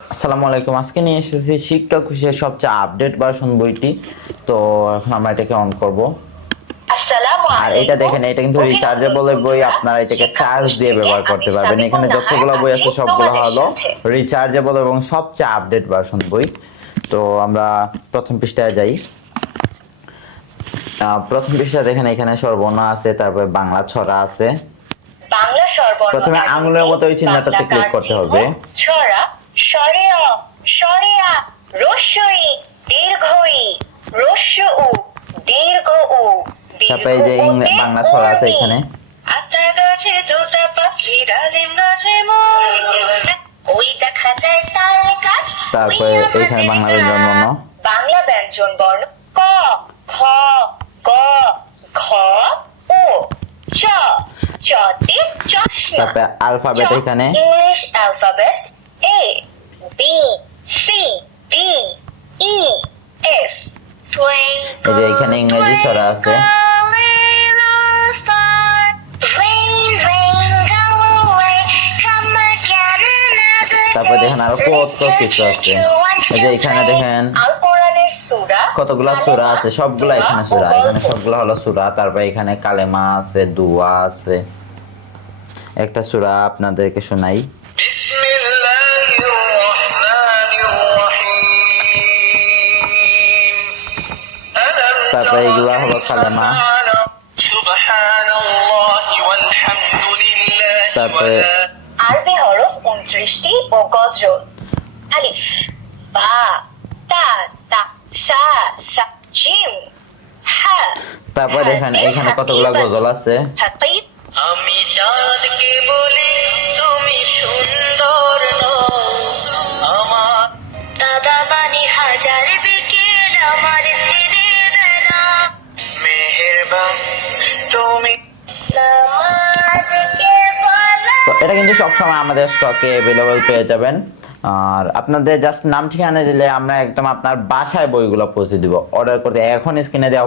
আসসালামু আলাইকুম। আজকে নিয়ে এসেছি শিক্ষা খুশির সবচেয়ে আপডেট ভার্সন বইটি। তো এখন আমরা এটাকে অন করব। আর এটা দেখেন, এটা কিন্তু রিচার্জেবল বই, আপনারা এটাকে চার্জ দিয়ে ব্যবহার করতে পারবেন। এখানে যতগুলো বই আছে সবগুলো হলো রিচার্জেবল এবং সবচেয়ে আপডেট ভার্সন বই। তো আমরা প্রথম পৃষ্ঠায় যাই। প্রথম পৃষ্ঠা দেখেন, এখানে সর্বর্ণ আছে, তারপরে বাংলা ছড়া আছে। বাংলা সর্বর্ণ প্রথমে আঙুলের মতো ওই চিহ্নটাতে ক্লিক করতে হবে। ছড়া সরেয় সরেয়া রস্যই দীর্ঘই রস্য উ দীর্ঘ উ তারপরে এই যে বাংলা ছড়া আছে এখানে। আতা গাছে দুটা পাখি ডালিম গাছে মোর ওই দেখা যায় তাল গাছ। তারপরে এখানে বাংলা ব্যঞ্জন বর্ণ। বাংলা ব্যঞ্জন বর্ণ ক খ গ ঘ ও চ চতে চশমা। তারপরে অ্যালফাবেট এখানে English alphabet A B C D E F। এই যে এখানে ইংরেজি ছড়া আছে। তারপরে দেখেন আরো কত কিছু আছে। এই যে এখানে দেখেন কতগুলা সূরা আছে, সবগুলা এখানে সূরা, এখানে সবগুলা হলো সূরা। তারপরে এখানে কালেমা আছে, দোয়া আছে। একটা সূরা আপনাদেরকে শোনাই। তারপরে এগুলা হলো কালেমা। তারপরে আরবি হরফ 29টি ও গজল। আলিফ বা তা তা সা সা জিম হা। তারপরে দেখেন এখানে কতগুলা গজল আছে। হাকিব আমি চাঁদকে বলি তুমি সুন্দর নও আমার দাদা বানি হাজার বিকেল আমার ছেড়ে দেনা মেহেরবান তুমি নামাজকে বলা। তো এটা কিন্তু সবসময় আমাদের স্টকে অ্যাভেলেবল পেয়ে যাবেন। আর আপনাদের জাস্ট নাম ঠিকানা দিলে আমরা একদম আপনার বাসায় বইগুলো পৌঁছে দিব। অর্ডার করতে এখন স্ক্রিনে দেওয়া